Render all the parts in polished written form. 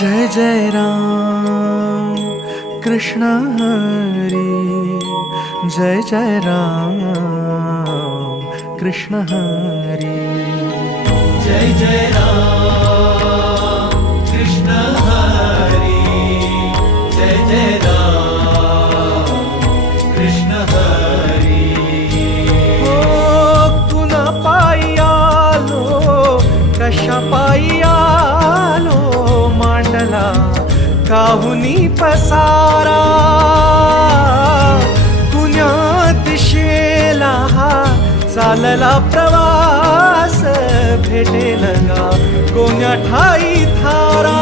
जय जय राम कृष्ण हरी, जय जय राम कृष्ण हरी, जय जय राम कृष्ण हरी, जय जय राम कृष्ण हरी। ओ तुना पायी आलो, कशा पायी आलो, मांडला काहुनी पसारा, कुण्या दिशेला हा चालला प्रवास, भेटेल गा कोण्या ठाई थारा,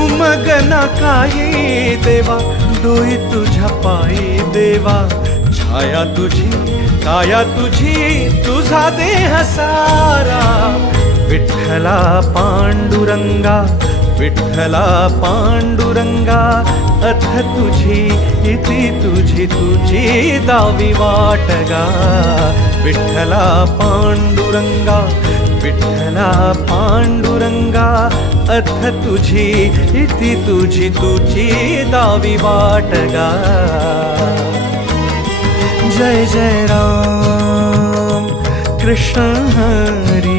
उमगना काही देवा, डोई तुझ्या पायी देवा, छाया तुझी काया तुझी, तुझा देह सारा, विठ्ठला पांडुरंगा, विठ्ठला पांडुरंगा, अथ तुझी इति तुझी तुझी दावी वाटगा, विठ्ठला पांडुरंगा, विठ्ठला पांडुरंगा, अथ तुझी इति तुझी तुझी दावी वाटगा। जय जय राम कृष्ण हरी,